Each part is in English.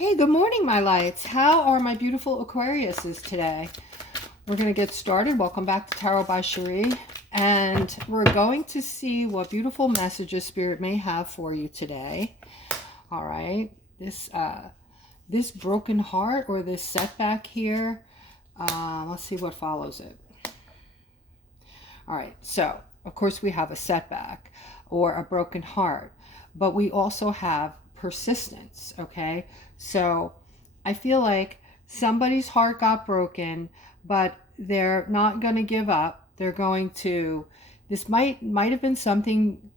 Hey, good morning, my lights. How are my beautiful Aquariuses today? We're going to get started. Welcome back to Tarot by Cherie. And we're going to see what beautiful messages Spirit may have for you today. All right. This broken heart or this setback here. Let's see what follows it. All right. So, of course, we have a setback or a broken heart. But we also have persistence, okay? So I feel like somebody's heart got broken, but they're not going to give up. They're going to, this might have been something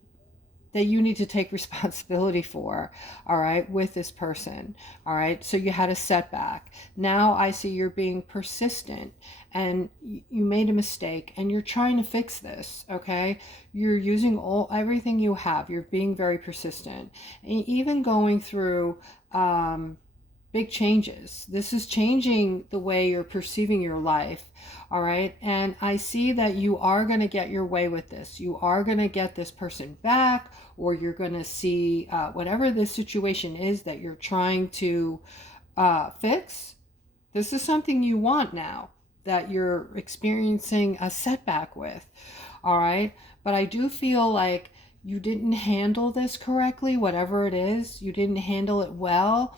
that you need to take responsibility for, all right, with this person, all right? So you had a setback. Now I see you're being persistent and you made a mistake and you're trying to fix this, okay? You're using everything you have. You're being very persistent. And even going through big changes. This is changing the way you're perceiving your life, all right? And I see that you are going to get your way with this. You are going to get this person back, or you're going to see whatever this situation is that you're trying to fix. This is something you want now that you're experiencing a setback with, all right? But I do feel like you didn't handle this correctly, whatever it is. You didn't handle it well.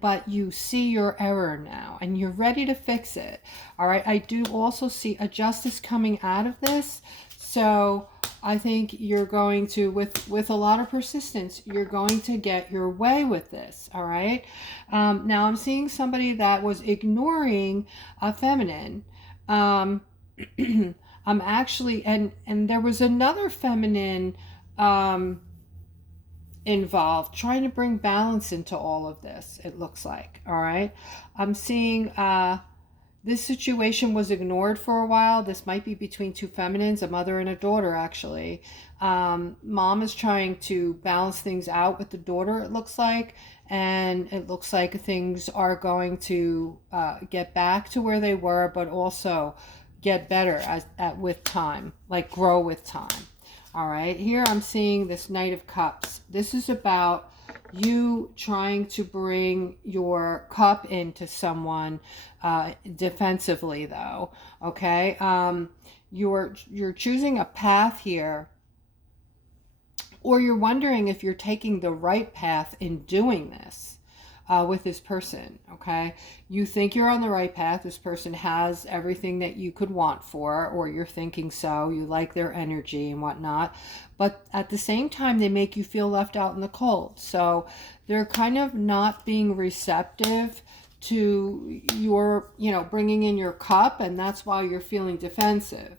But you see your error now and you're ready to fix it. All right. I do also see a justice coming out of this. So I think you're going to, with a lot of persistence, you're going to get your way with this. All right. Now I'm seeing somebody that was ignoring a feminine. I'm actually, and there was another feminine, involved trying to bring balance into all of this, it looks like. All right. I'm seeing this situation was ignored for a while. This might be between two feminines, a mother and a daughter, actually. Mom is trying to balance things out with the daughter, it looks like. And it looks like things are going to get back to where they were, but also get better with time, like grow with time. All right, here I'm seeing this Knight of Cups. This is about you trying to bring your cup into someone defensively, though. Okay, you're choosing a path here, or you're wondering if you're taking the right path in doing this. With this person, okay? You think you're on the right path. This person has everything that you could want for, or you're thinking so. You like their energy and whatnot. But at the same time, they make you feel left out in the cold. So they're kind of not being receptive to your, bringing in your cup, and that's why you're feeling defensive.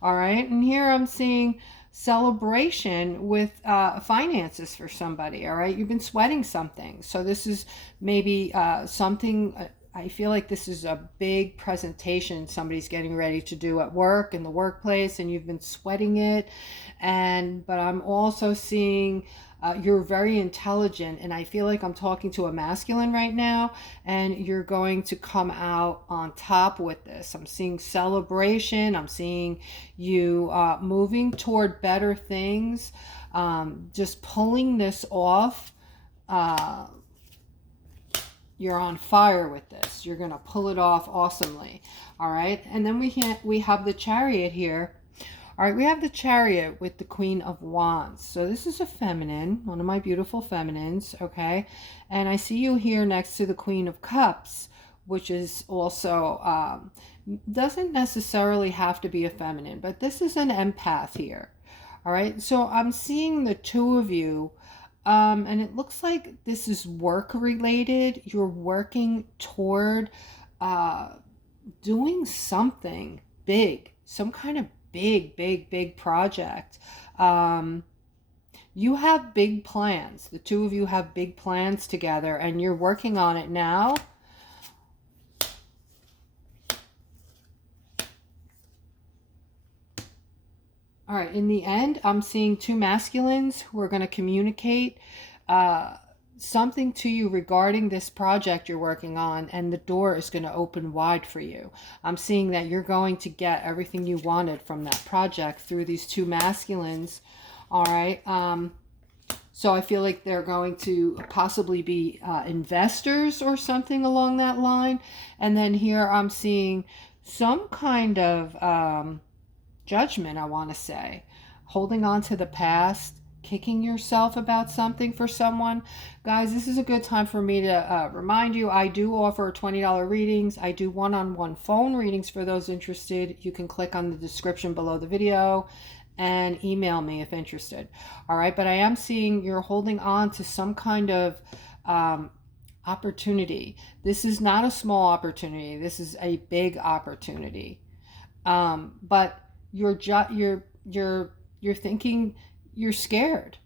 All right? And here I'm seeing celebration with finances for somebody. All right, you've been sweating something, so this is maybe something. I feel like this is a big presentation somebody's getting ready to do at work, in the workplace, and you've been sweating it. But I'm also seeing you're very intelligent, and I feel like I'm talking to a masculine right now, and you're going to come out on top with this. I'm seeing celebration. I'm seeing you moving toward better things, just pulling this off. You're on fire with this. You're going to pull it off awesomely. All right. And then we have the Chariot here. All right, we have the Chariot with the Queen of Wands. So this is a feminine, one of my beautiful feminines, okay? And I see you here next to the Queen of Cups, which is also, doesn't necessarily have to be a feminine, but this is an empath here, all right? So I'm seeing the two of you, and it looks like this is work-related. You're working toward doing something big, some kind of big project. You have big plans. The two of you have big plans together, and you're working on it now. All right, in the end, I'm seeing two masculines who are going to communicate something to you regarding this project you're working on, and the door is going to open wide for you. I'm seeing that you're going to get everything you wanted from that project through these two masculines. All right. So I feel like they're going to possibly be investors or something along that line. And then here I'm seeing some kind of judgment, I want to say, holding on to the past, kicking yourself about something for someone. Guys, this is a good time for me to remind you, I do offer $20 readings. I do one-on-one phone readings for those interested. You can click on the description below the video and email me if interested. All right, but I am seeing you're holding on to some kind of opportunity. This is not a small opportunity. This is a big opportunity. But you're thinking, you're scared.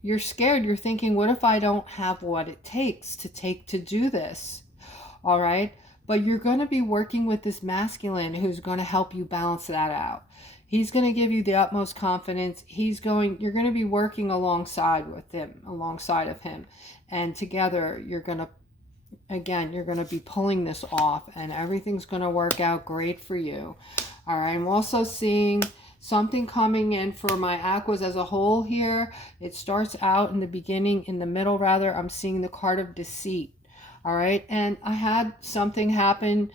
You're scared. You're thinking, what if I don't have what it takes to do this? All right, but you're going to be working with this masculine who's going to help you balance that out. He's going to give you the utmost confidence. You're going to be working alongside of him. And together you're going to be pulling this off, and everything's going to work out great for you. All right. I'm also seeing something coming in for my aquas as a whole here. It starts out in the middle rather. I'm seeing the card of deceit. All right. And I had something happen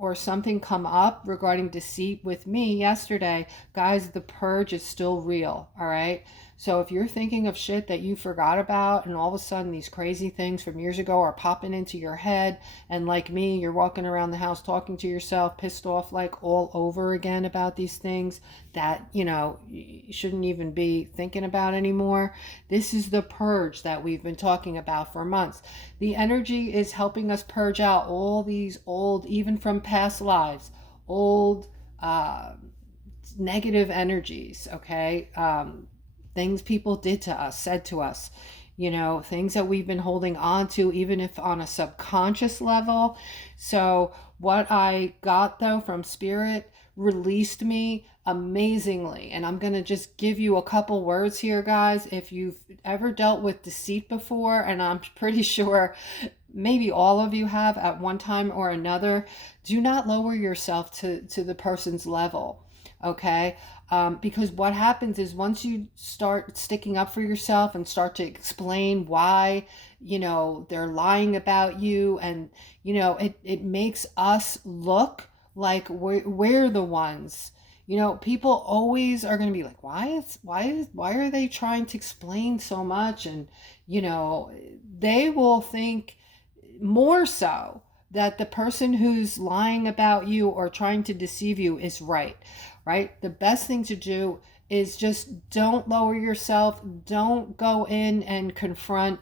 or something come up regarding deceit with me yesterday. Guys, the purge is still real. All right. So if you're thinking of shit that you forgot about, and all of a sudden these crazy things from years ago are popping into your head, and like me, you're walking around the house talking to yourself, pissed off like all over again about these things that, you shouldn't even be thinking about anymore. This is the purge that we've been talking about for months. The energy is helping us purge out all these old, even from past lives, old negative energies, okay? Things people did to us, said to us, things that we've been holding on to, even if on a subconscious level. So what I got though from Spirit released me amazingly. And I'm going to just give you a couple words here, guys. If you've ever dealt with deceit before, and I'm pretty sure maybe all of you have at one time or another, do not lower yourself to the person's level. Okay. Because what happens is once you start sticking up for yourself and start to explain why, they're lying about you, and, it makes us look like we're the ones, people always are going to be like, why are they trying to explain so much? And, they will think more so that the person who's lying about you or trying to deceive you is right. The best thing to do is just don't lower yourself. Don't go in and confront.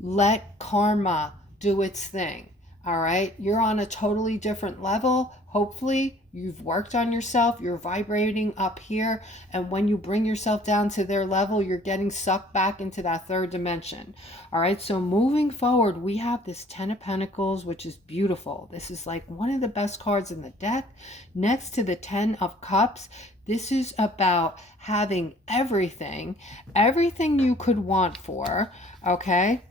Let karma do its thing. All right. You're on a totally different level. Hopefully you've worked on yourself. You're vibrating up here. And when you bring yourself down to their level, you're getting sucked back into that third dimension. All right. So moving forward, we have this 10 of Pentacles, which is beautiful. This is like one of the best cards in the deck. Next to the 10 of Cups, this is about having everything you could want for, okay,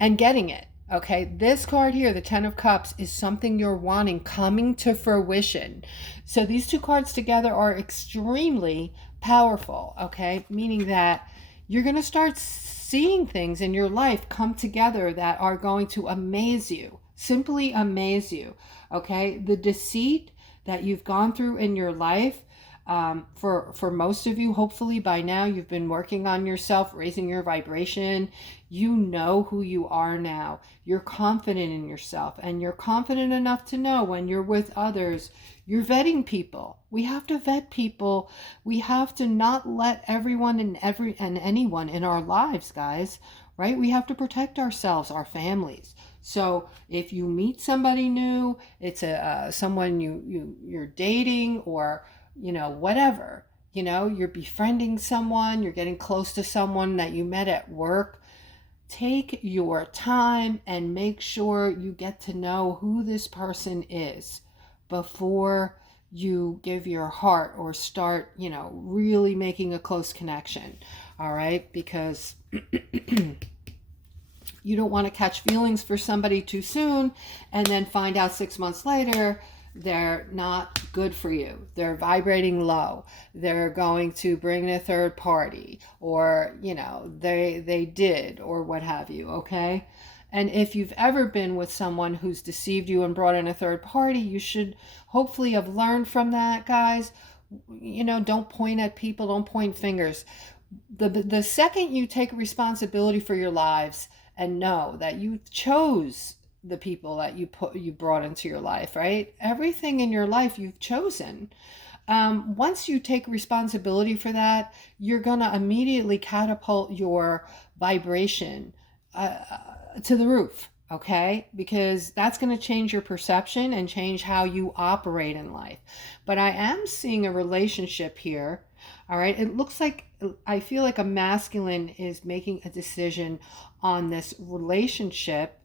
and getting it. Okay, this card here, the 10 of Cups, is something you're wanting coming to fruition. So these two cards together are extremely powerful, okay? Meaning that you're going to start seeing things in your life come together that are going to amaze you, simply amaze you, okay? The deceit that you've gone through in your life, for most of you, hopefully by now you've been working on yourself, raising your vibration. You know who you are now. You're confident in yourself, and you're confident enough to know when you're with others, you're vetting people. We have to vet people. We have to not let everyone and anyone in our lives, guys, right? We have to protect ourselves, our families. So if you meet somebody new, it's someone you're dating, or whatever, you're befriending someone, you're getting close to someone that you met at work, take your time and make sure you get to know who this person is before you give your heart or start, really making a close connection. All right. Because you don't want to catch feelings for somebody too soon and then find out 6 months later they're not good for you. They're vibrating low. They're going to bring in a third party, or, you know, they did, or what have you, okay? And if you've ever been with someone who's deceived you and brought in a third party, you should hopefully have learned from that, guys. You know, don't point at people, don't point fingers. The second you take responsibility for your lives and know that you chose the people that you brought into your life, right? Everything in your life you've chosen. Once you take responsibility for that, you're going to immediately catapult your vibration to the roof, okay? Because that's going to change your perception and change how you operate in life. But I am seeing a relationship here. All right. It looks like, I feel like a masculine is making a decision on this relationship.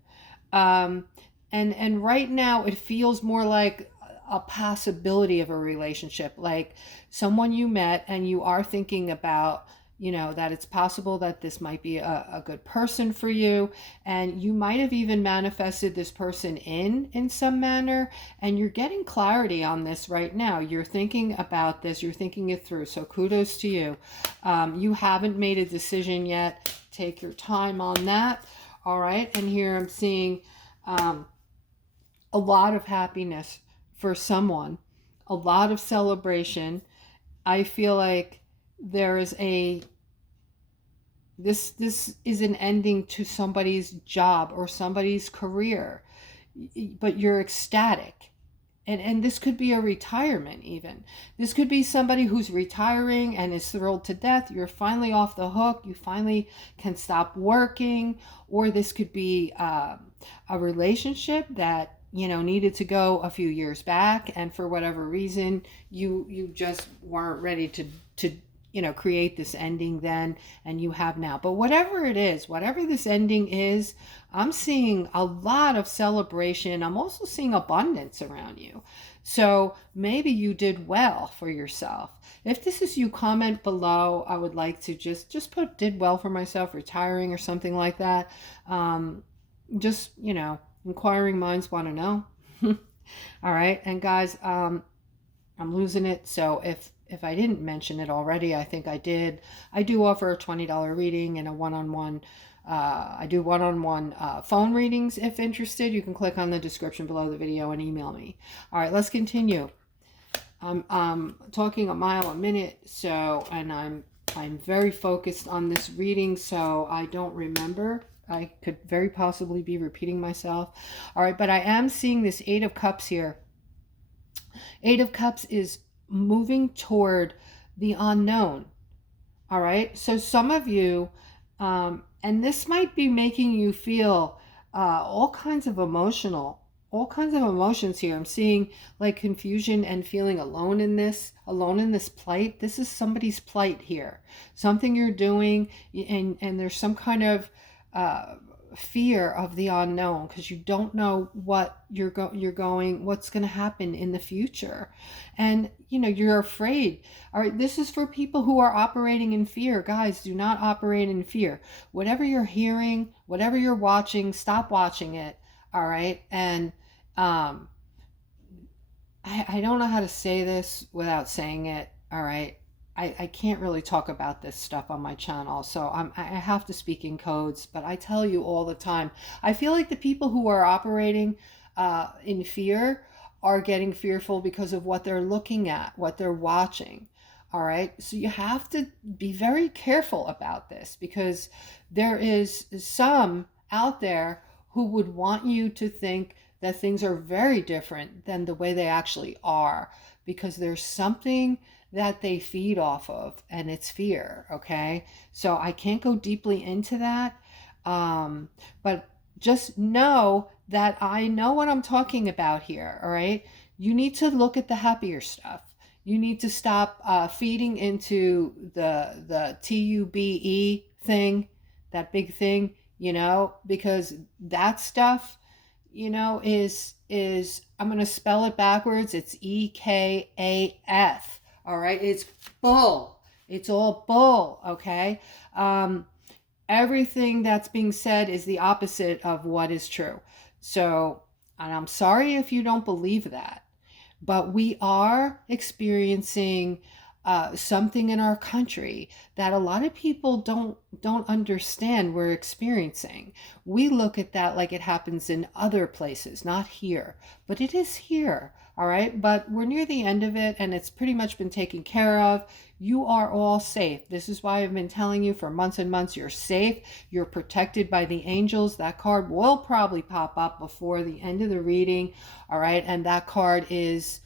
Um, and right now it feels more like a possibility of a relationship, like someone you met and you are thinking about, you know, that it's possible that this might be a good person for you, and you might have even manifested this person in some manner, and you're getting clarity on this right now. You're thinking about this, you're thinking it through, so kudos to you. You haven't made a decision yet. Take your time on that. All right. And here I'm seeing a lot of happiness for someone, a lot of celebration. I feel like there is this is an ending to somebody's job or somebody's career, but you're ecstatic. And this could be a retirement even. This could be somebody who's retiring and is thrilled to death. You're finally off the hook. You finally can stop working. Or this could be a relationship that, you know, needed to go a few years back, and for whatever reason you just weren't ready to you know, create this ending then, and you have now. But whatever it is, whatever this ending is, I'm seeing a lot of celebration. I'm also seeing abundance around you. So maybe you did well for yourself. If this is you, comment below. I would like to just put did well for myself, retiring or something like that. Just, you know, inquiring minds want to know. All right. And guys, I'm losing it. So if I didn't mention it already, I think I did. I do offer a $20 reading and a one-on-one. I do one-on-one phone readings. If interested, you can click on the description below the video and email me. All right, let's continue. I'm talking a mile a minute, so, and I'm very focused on this reading, so I don't remember. I could very possibly be repeating myself. All right, but I am seeing this Eight of Cups here. Eight of Cups is moving toward the unknown. All right. So some of you, and this might be making you feel all kinds of emotions here. I'm seeing like confusion and feeling alone in this plight. This is somebody's plight here. Something you're doing, and there's some kind of fear of the unknown, because you don't know what what's going to happen in the future, and you know, you're afraid. All right, this is for people who are operating in fear. Guys, do not operate in fear. Whatever you're hearing, whatever you're watching, stop watching it. All right. And I don't know how to say this without saying it. All right, I can't really talk about this stuff on my channel, so I have to speak in codes, but I tell you all the time, I feel like the people who are operating in fear are getting fearful because of what they're looking at, what they're watching. All right, so you have to be very careful about this, because there is some out there who would want you to think that things are very different than the way they actually are, because there's something that they feed off of, and it's fear. Okay, so I can't go deeply into that, but just know that I know what I'm talking about here. All right, you need to look at the happier stuff. You need to stop feeding into the TUBE thing, that big thing, you know, because that stuff, you know, is I'm going to spell it backwards. It's EKAF. All right, it's bull. It's all bull. Okay, everything that's being said is the opposite of what is true. So, and I'm sorry if you don't believe that, but we are experiencing something in our country that a lot of people don't understand we're experiencing. We look at that like it happens in other places, not here, but it is here. All right, but we're near the end of it and it's pretty much been taken care of. You are all safe. This is why I've been telling you for months and months, you're safe. You're protected by the angels. That card will probably pop up before the end of the reading. All right, and that card is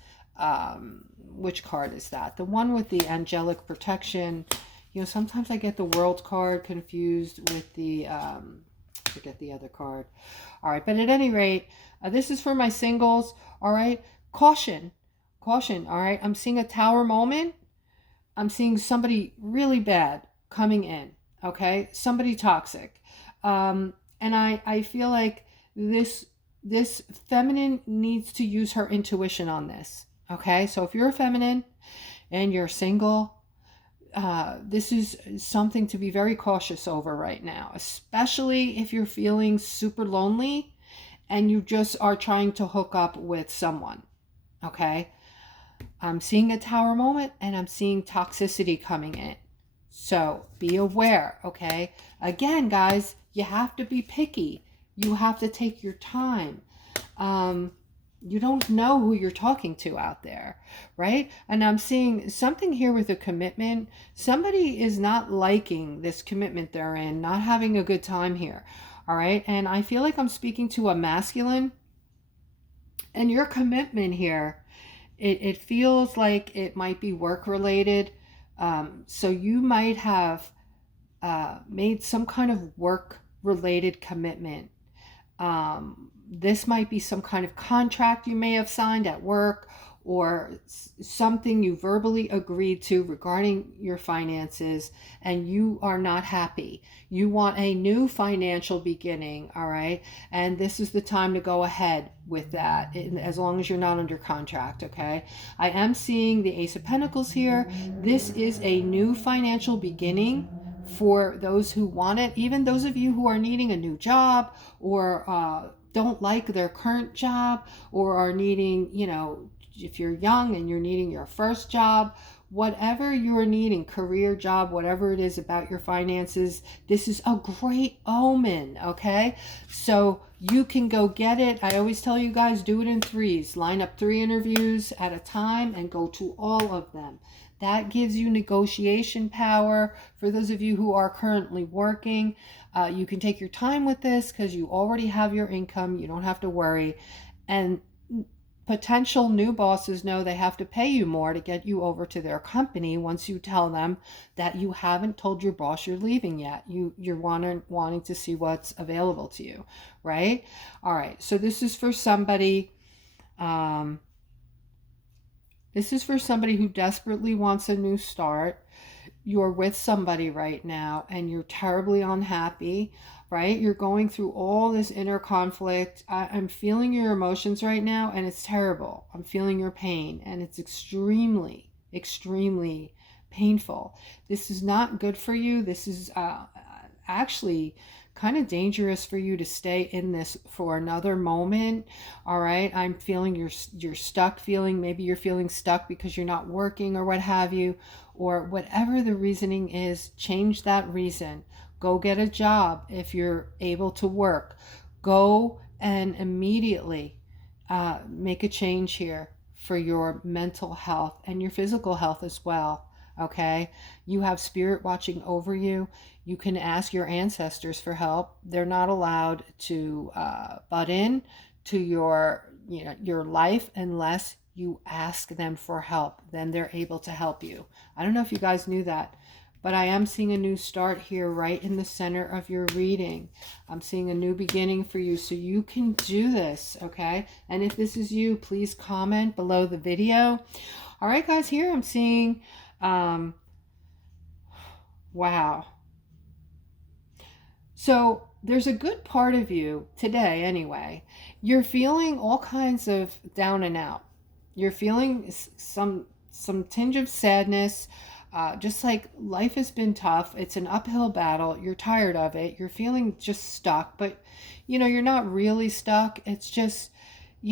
which card is that? The one with the angelic protection. You know, sometimes I get the world card confused with the forget the other card. All right, but at any rate, this is for my singles. All right, caution, caution. All right, I'm seeing a tower moment. I'm seeing somebody really bad coming in. Okay, somebody toxic, and I feel like this feminine needs to use her intuition on this. Okay, so if you're a feminine and you're single, this is something to be very cautious over right now, especially if you're feeling super lonely and you just are trying to hook up with someone. Okay, I'm seeing a tower moment and I'm seeing toxicity coming in. So be aware, okay? Again, guys, you have to be picky. You have to take your time. You don't know who you're talking to out there, right? And I'm seeing something here with a commitment. Somebody is not liking this commitment they're in, not having a good time here, all right? And I feel like I'm speaking to a masculine, and your commitment here, it feels like it might be work related. So you might have made some kind of work related commitment. This might be some kind of contract you may have signed at work, or something you verbally agreed to regarding your finances, and you are not happy. You want a new financial beginning, all right? And this is the time to go ahead with that, as long as you're not under contract, okay? I am seeing the Ace of Pentacles here. This is a new financial beginning for those who want it, even those of you who are needing a new job, or don't like their current job, or are needing, you know, if you're young and you're needing your first job, whatever you're needing, career, job, whatever it is about your finances, this is a great omen, okay? So you can go get it. I always tell you guys, do it in threes. Line up 3 interviews at a time and go to all of them. That gives you negotiation power. For those of you who are currently working, you can take your time with this because you already have your income. You don't have to worry. And potential new bosses know they have to pay you more to get you over to their company once you tell them that you haven't told your boss you're leaving yet. You're wanting to see what's available to you, right? All right, so this is for somebody. This is for somebody who desperately wants a new start. You're with somebody right now and you're terribly unhappy, right? You're going through all this inner conflict. I'm feeling your emotions right now and it's terrible. I'm feeling your pain and it's extremely, extremely painful. This is not good for you. This is actually kind of dangerous for you to stay in this for another moment. All right, I'm feeling you're stuck feeling. Maybe you're feeling stuck because you're not working or what have you, or whatever the reasoning is. Change that reason. Go get a job if you're able to work. Go and immediately make a change here for your mental health and your physical health as well. Okay, you have spirit watching over you. You can ask your ancestors for help. They're not allowed to butt in to your life unless you ask them for help. Then they're able to help you. I don't know if you guys knew that, but I am seeing a new start here right in the center of your reading. I'm seeing a new beginning for you, so you can do this, okay? And if this is you, please comment below the video. All right, guys, here I'm seeing wow. So there's a good part of you today anyway. You're feeling all kinds of down and out. You're feeling some tinge of sadness, just like life has been tough. It's an uphill battle. You're tired of it. You're feeling just stuck, but you know, you're not really stuck. It's just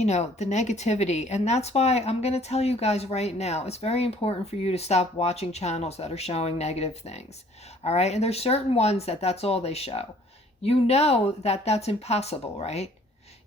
the negativity. And that's why I'm going to tell you guys right now, it's very important for you to stop watching channels that are showing negative things. All right. And there's certain ones that's all they show. You know that that's impossible, right?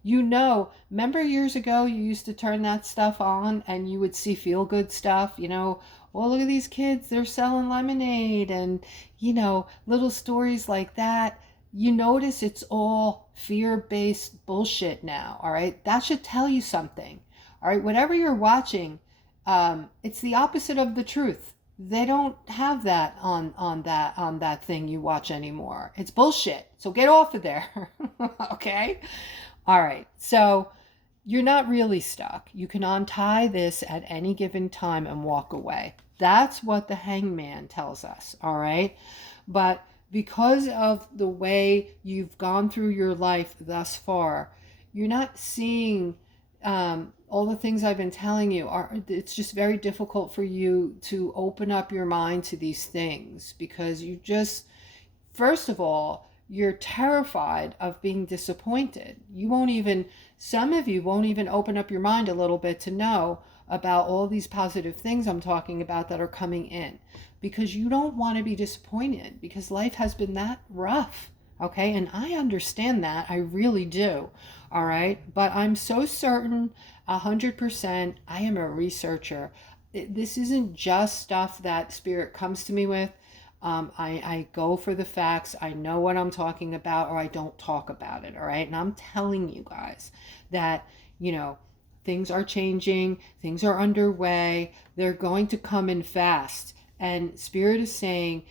Remember years ago, you used to turn that stuff on and you would see feel good stuff, well, look at these kids, they're selling lemonade and, little stories like that. You notice it's all fear-based bullshit now, all right? That should tell you something, all right? Whatever you're watching, it's the opposite of the truth. They don't have that on that thing you watch anymore. It's bullshit. So get off of there, okay? All right, so you're not really stuck. You can untie this at any given time and walk away. That's what the hangman tells us, all right? But because of the way you've gone through your life thus far, you're not seeing all the things I've been telling you. It's just very difficult for you to open up your mind to these things because you just, first of all, you're terrified of being disappointed. Some of you won't even open up your mind a little bit to know about all these positive things I'm talking about that are coming in because you don't want to be disappointed because life has been that rough. Okay. And I understand that. I really do. All right. But I'm so certain 100% I am a researcher. This isn't just stuff that spirit comes to me with. I go for the facts. I know what I'm talking about, or I don't talk about it. All right. And I'm telling you guys that, things are changing. Things are underway. They're going to come in fast. And Spirit is saying,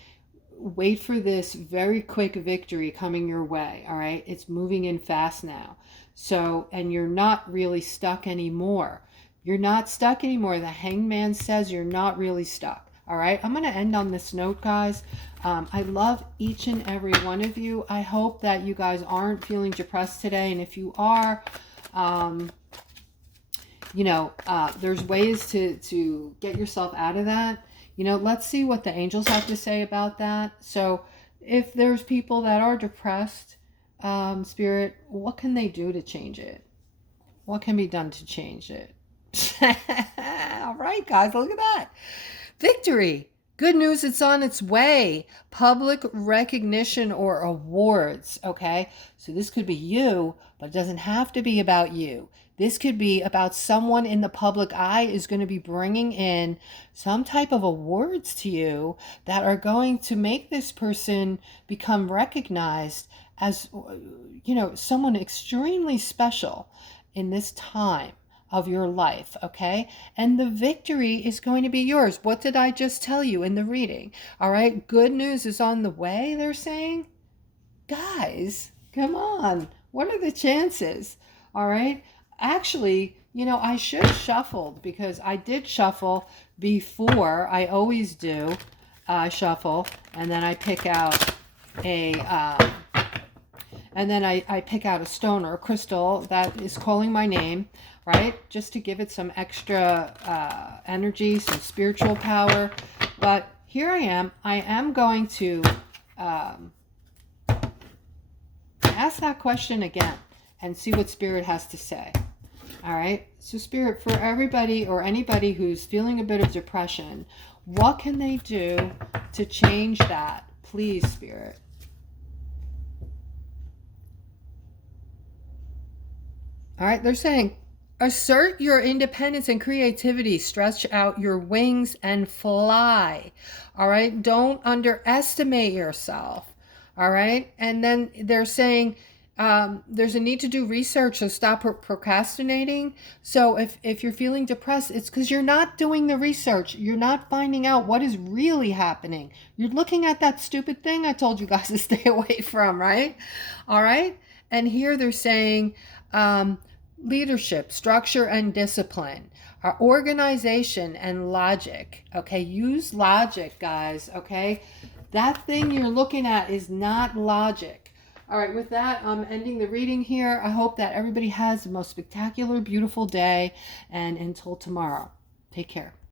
wait for this very quick victory coming your way. All right. It's moving in fast now. So, and you're not really stuck anymore. You're not stuck anymore. The hangman says you're not really stuck. All right, I'm going to end on this note, guys. I love each and every one of you. I hope that you guys aren't feeling depressed today. And if you are, there's ways to get yourself out of that. Let's see what the angels have to say about that. So if there's people that are depressed, Spirit, what can they do to change it? What can be done to change it? All right, guys, look at that. Victory. Good news, it's on its way. Public recognition or awards, okay? So this could be you, but it doesn't have to be about you. This could be about someone in the public eye is going to be bringing in some type of awards to you that are going to make this person become recognized as, someone extremely special in this time of your life, okay? And the victory is going to be yours. What did I just tell you in the reading? All right, good news is on the way, they're saying. Guys, come on. What are the chances? All right? Actually, I should have shuffled because I did shuffle before. I always do shuffle, and then I pick out a stone or a crystal that is calling my name, right? Just to give it some extra energy, some spiritual power. But here I am. I am going to ask that question again and see what Spirit has to say. All right. So Spirit, for everybody or anybody who's feeling a bit of depression, what can they do to change that? Please, Spirit. All right, they're saying, assert your independence and creativity, stretch out your wings and fly. All right, don't underestimate yourself. All right, and then they're saying there's a need to do research, so stop procrastinating. So if you're feeling depressed, it's because you're not doing the research. You're not finding out what is really happening. You're looking at that stupid thing I told you guys to stay away from, right? All right, and here they're saying, leadership, structure, and discipline, organization and logic. Okay, use logic, guys. Okay, that thing you're looking at is not logic. All right, with that, I'm ending the reading here. I hope that everybody has the most spectacular, beautiful day, and until tomorrow, take care.